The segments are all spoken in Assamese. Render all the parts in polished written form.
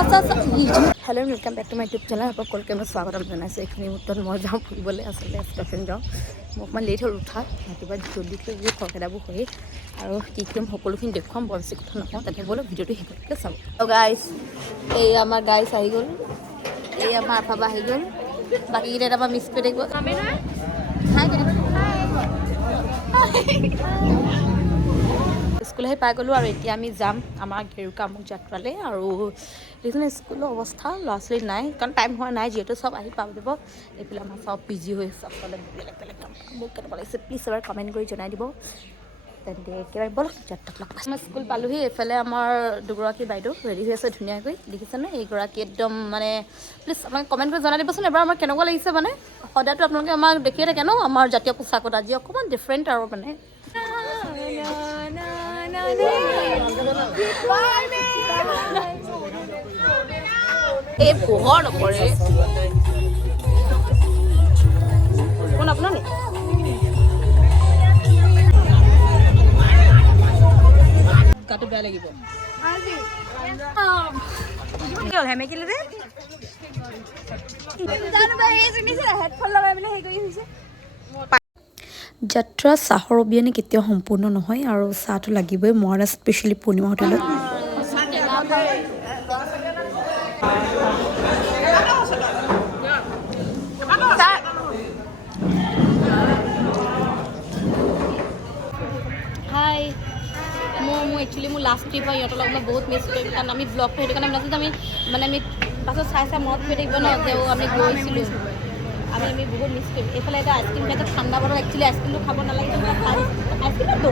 Hello' welcome back to my YouTube channel. সকলোকে মই স্বাগতম জনাইছোঁ। এইখিনি মুহূৰ্তত মই যাওঁ ফুৰিবলৈ, আচলতে এক্সকাৰ্ছন যাওঁ। মই অকণমান লেট হ'ল উঠা, ৰাতিপুৱা জল্দিকৈ গৈ খৰখেদাবোৰ হৈ আৰু কি কৰিম সকলোখিনি দেখুৱাম। বৰ বেছি কথা নকওঁ, তেনে ব'লক ভিডিঅ'টো শেষলৈকে চাওঁ। গাইছ, এই আমাৰ গাইছ আহি গ'ল, এই আমাৰ আফাবা আহি গ'ল, বাকীকেইটা তাৰপৰা মিছ কৰি থাকিব। স্কুল আহি পাই গ'লোঁ আৰু এতিয়া আমি যাম আমাৰ গেৰুকামুখ যাত্ৰালৈ। আৰু দেখিছেনে স্কুলৰ অৱস্থা, ল'ৰা ছোৱালী নাই, কাৰণ টাইম হোৱা নাই, যিহেতু চব আহি পাব যাব। এইফালে আমাৰ চব বিজি হৈ আছে, আচলতে বেলেগ বেলেগ কাম। মোক কেনেকুৱা লাগিছে প্লিজ এবাৰ কমেণ্ট কৰি জনাই দিব। তেন্তে একেবাৰে ব'লক যাত্ৰাত লগ পাইছোঁ। মই স্কুল পালোহি। এইফালে আমাৰ দুগৰাকী বাইদেউ ৰেডি হৈ আছে ধুনীয়াকৈ, দেখিছেনে? এইগৰাকী একদম মানে প্লিজ আপোনালোকে কমেণ্ট কৰি জনাই দিবচোন এবাৰ আমাৰ কেনেকুৱা লাগিছে। মানে সদায়তো আপোনালোকে আমাক দেখিয়ে থাকে ন আমাৰ জাতীয় পোছাকত, আজি অকণমান ডিফাৰেণ্ট আৰু মানে এই পোহৰ নপৰে কোন আপোনাৰ নি? গাটো বেয়া লাগিব। হেমেকিলে যে যাত্ৰা চাহৰ অবিহনে কেতিয়াও সম্পূৰ্ণ নহয় আৰু চাহটো লাগিবই। মৰাণা স্পেচিয়েলি পূৰ্ণিমা হোটেলত হাই। মোৰ একচুৱেলি মোৰ লাষ্ট ট্ৰিপ হয়, ইহঁতৰ লগত মই বহুত মিছ কৰিম, কাৰণ আমি ব্লগটো সেইটো কাৰণে বনাইছোঁ যে আমি পাছত চাই মনত পৰি থাকিব ন যে আমি গৈছিলোঁ। আমি বহুত মিছ কৰিম। এইফালে এটা আইচক্ৰীম খাইছোঁ, ঠাণ্ডা বতৰত একচুৱেলি আইচক্ৰীমটো খাব নালাগে, আইচক্ৰীমটো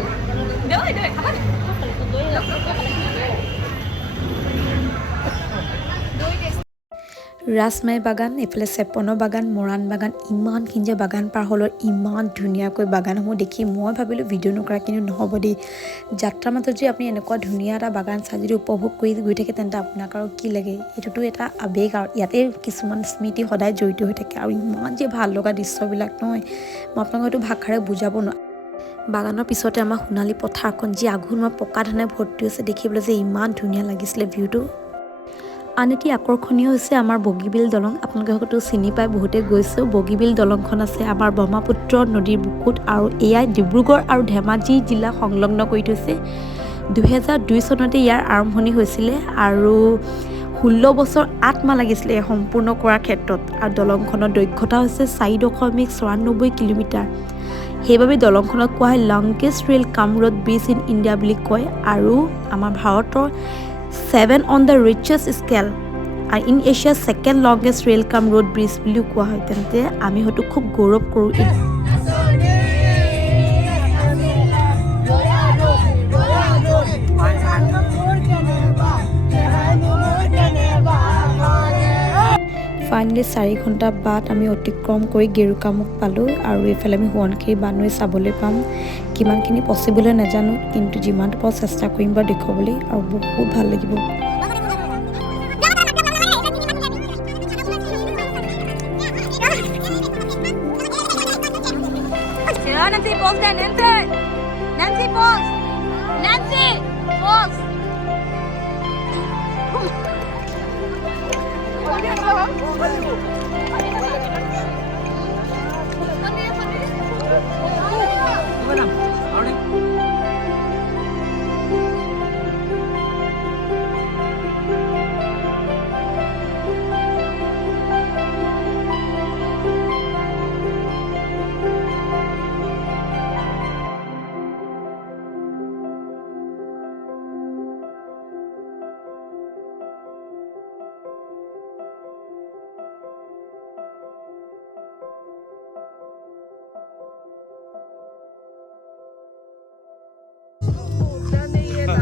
ৰাজমাই বাগান, এইফালে চেপনৰ বাগান, মৰাণ বাগান, ইমানখিনি যে বাগান পাৰ হ'লত ইমান ধুনীয়াকৈ বাগানসমূহ দেখি মই ভাবিলোঁ ভিডিঅ' নকৰা কিন্তু নহ'ব দেই। যাত্ৰাৰ মাজত যদি আপুনি এনেকুৱা ধুনীয়া এটা বাগান চাই যদি উপভোগ কৰি গৈ থাকে, তেন্তে আপোনাক আৰু কি লাগে। এইটোতো এটা আৱেগ আৰু ইয়াতে কিছুমান স্মৃতি সদায় জড়িত হৈ থাকে আৰু ইমান যে ভাল লগা দৃশ্যবিলাক নহয়, মই আপোনাক হয়তো ভাষাৰে বুজাব নোৱাৰোঁ। বাগানৰ পিছতে আমাৰ সোণালী পথাৰখন, যি আঘোণ মাহ পকা ধানে ভৰ্তি হৈছে, দেখিবলৈ যে ইমান ধুনীয়া লাগিছিলে ভিউটো। আন এটি আকৰ্ষণীয় হৈছে আমাৰ বগীবিল দলং। আপোনালোকে হয়তো চিনি পাই, বহুতে গৈছেও। বগীবিল দলংখন আছে আমাৰ ব্ৰহ্মপুত্ৰ নদীৰ বুকুত আৰু এয়াই ডিব্ৰুগড় আৰু ধেমাজি জিলা সংলগ্ন কৰি থৈছে। 2002 চনতে ইয়াৰ আৰম্ভণি হৈছিলে আৰু 16 বছৰ 8 মাহ লাগিছিলে এই সম্পূৰ্ণ কৰাৰ ক্ষেত্ৰত। আৰু দলংখনৰ দৈৰ্ঘ্যতা হৈছে 4.94 কিলোমিটাৰ। সেইবাবে দলংখনক কোৱা হয় লংগেষ্ট ৰেল কাম ৰোড ব্ৰিজ ইন ইণ্ডিয়া বুলি কয়, আৰু আমাৰ ভাৰতৰ 7 অন দ্য ৰিচেষ্ট স্কেল আৰু ইন এছিয়াৰ ছেকেণ্ড লংগেষ্ট ৰেল কাম ৰোড ব্ৰিজ বুলিও কোৱা হয়। তেন্তে আমি হয়তো খুব গৌৰৱ কৰোঁ। ফাইনেলি 4 ঘণ্টা বাট আমি অতিক্ৰম কৰি গেৰুকামুখ পালোঁ, আৰু এইফালে আমি সোৱণশিৰি বানৈ চাবলৈ পাম। কিমানখিনি পচিবল হয় নাজানো, কিন্তু যিমানটো পাৰোঁ চেষ্টা কৰিম বাৰু দেখুৱাবলৈ, আৰু বহুত ভাল লাগিব। Nancy, pause there, Nancy. Nancy, pause. Nancy, pause.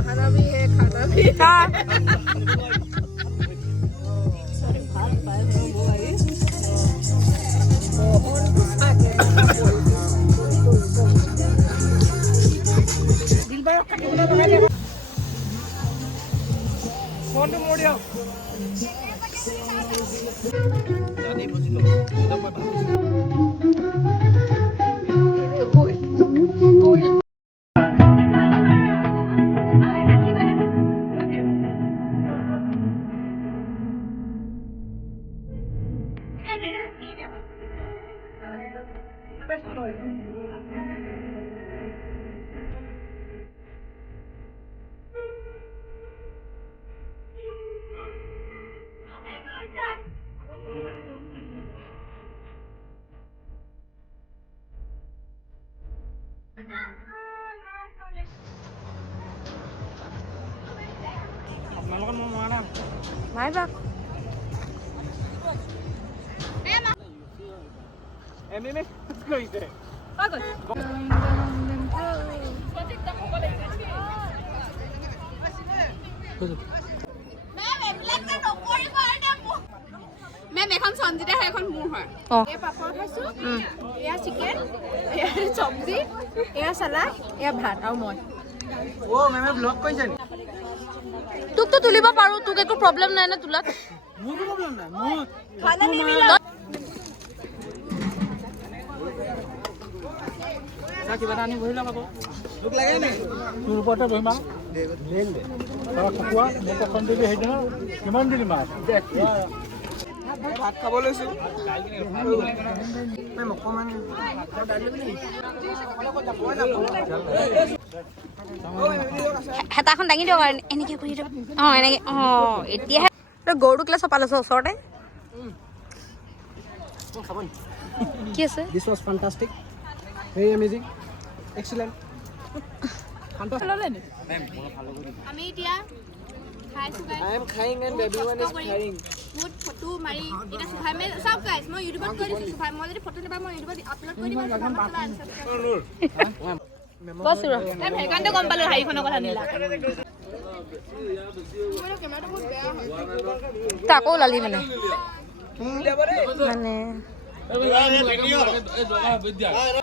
खाना भी है, खाना भी है। फोन तो मोड़ियो। जाने बुझलो, तो मैं মাই বাক মেম এখন সঞ্জিতা হয় এখন মোৰ হয় এই পাপৰ খাইছো এয়া চিকেন এয়া চব্জি এয়া সালাড এয়া ভাত আৰু মই ও মেমে ব্লগ কইছে নি তোক তো তুলিব পাৰো তোক একো প্ৰব্লেম নাই না তুলাত মোৰ প্ৰব্লেম নাই মোৰ খানা নি মিলা না কিবা আনি বহিলা আকৌ তোক লাগে নি তোৰ ওপৰতে বহিমা লেন দে আৰু কুকুৱা মোক এখন দিবি হেইদিন কিমান দিলি মাছ ভাত খাব লৈছো মেম অকমান হেতাখন দাঙি দিয়ক আৰু এনেকে কৰি দিয়ক এনেকে এতিয়াহে গৰুটো কেলে চপালে ওচৰতে কি আছে This was fantastic. Very amazing. Excellent. Fantastic. আমি এতিয়া খাইছো guys I am crying and everyone is crying. মোট ফটো মাৰি এটা সুভাই মে সব গাইস মই ইউটিউবত কৰি দিছো সুভাই মই যদি ফটো নেবা মই ইউটিউবত আপলোড কৰি দিম বস ৰ তাই ভেগানটো গম পালো হাইখনৰ কথা নিলা তাকো লালি মানে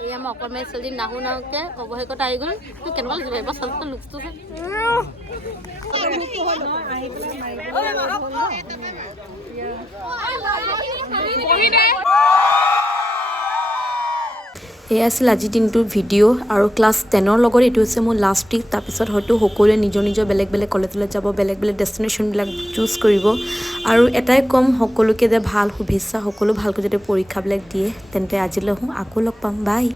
এয়া মই অকণমান চলি নাহো নাহোকে অৱশেষত আহি গ'ল কেনেকুৱা লাগিব এবাৰ চলটো লুকছটো এয়া আছিল আজিৰ দিনটোৰ ভিডিঅ' আৰু ক্লাছ 10ৰ লগত এইটো হৈছে মোৰ লাষ্ট উইক তাৰপিছত হয়তো সকলোৱে নিজৰ নিজৰ বেলেগ বেলেগ কলেজলৈ যাব বেলেগ বেলেগ ডেষ্টিনেশ্যনবিলাক চুজ কৰিব আৰু এটাই ক'ম সকলোকে যে ভাল শুভেচ্ছা সকলো ভালকৈ যদি পৰীক্ষাবিলাক দিয়ে তেন্তে আজিলৈ আকৌ লগ পাম বাই